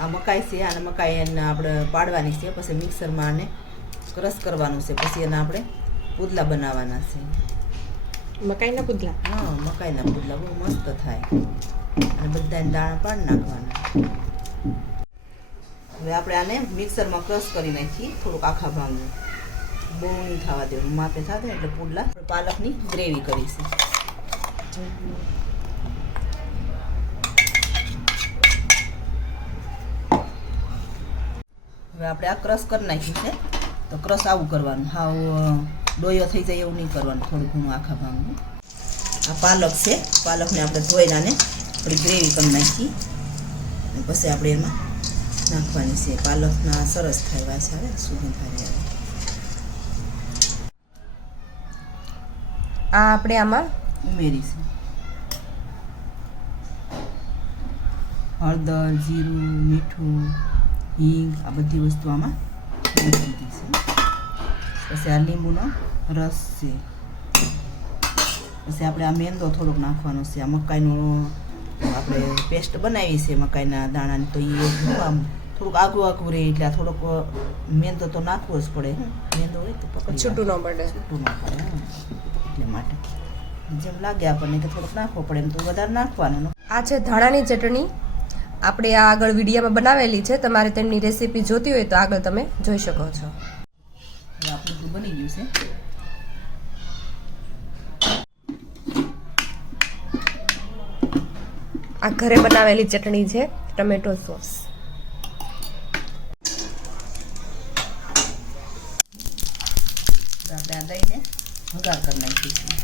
આ મકાઈ છે અને મકાઈ એને આપણે પાડવાની છે પછી મિક્સરમાં આને ક્રશ કરવાનું છે પછી એના આપણે પુદલા બનાવવાના છે. મકાઈના પુદલા? હા મકાઈના પુદલા બહુ મસ્ત થાય. અને બધાને દાણા પાડી નાખવાના. હવે આપણે આને મિક્સરમાં ક્રશ કરી નાખીએ થોડુંક આખા ભાવનું બહુ નહીં થવા દેવું માપે થશે એટલે પુડલા પાલકની ગ્રેવી કરીશું. હવે આપણે આ ક્રશ કરી નાખ્યું છે. તો ક્રશ આવું કરવાનું. હાવ ડોયો થઈ જાય એવું નહીં કરવાનું થોડું ઘણું આખા ભાગનું. આ પાલક છે. પાલકને આપણે ધોઈને આને થોડી ગ્રેવી કરી નાખી. અને પછી આપણે એમાં નાખવાની છે. પાલકના સરસ થાય વાસ આવે સુગંધ આવે. આવે આ આપણે આમાં ઉમેરીશું હળદર જીરું મીઠું. હિંગ આ બધી વસ્તુ આમાં નાખી દીધી છે. પછી આ લીંબુનો રસ છે. પછી આપણે આ મેંદો થોડોક નાખવાનો છે. આ મકાઈનો આપણે પેસ્ટ બનાવી છે મકાઈના દાણાની તો એ આમ થોડુંક આઘું આઘું રહે એટલે આ થોડોક મેંદો તો નાખવો જ પડે. મેંદો હોય તો પકડી છૂટું ન પડે. છૂટું ન પડે એટલે માટે. જેમ લાગે આપણને કે થોડુંક નાખવો પડે એમ તો વધારે નાખવાનું આ છે ધાણાની ચટણી. આપણે આ આગળ વિડીયામાં બનાવેલી છે. તમારે તેમની રેસીપી જોતી હોય તો આગળ તમે જોઈ શકો છો. આપણું બની ગયું છે. આ ઘરે બનાવેલી ચટણી છે ટમેટો સોસ. આપણે આ દઈને વઘાર કરી નાખીશું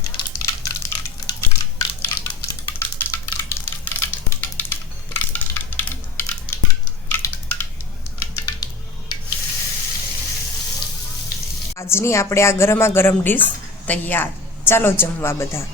આજની આપણે આ ગરમા ગરમ ડીશ તૈયાર. ચાલો જમવા બધા.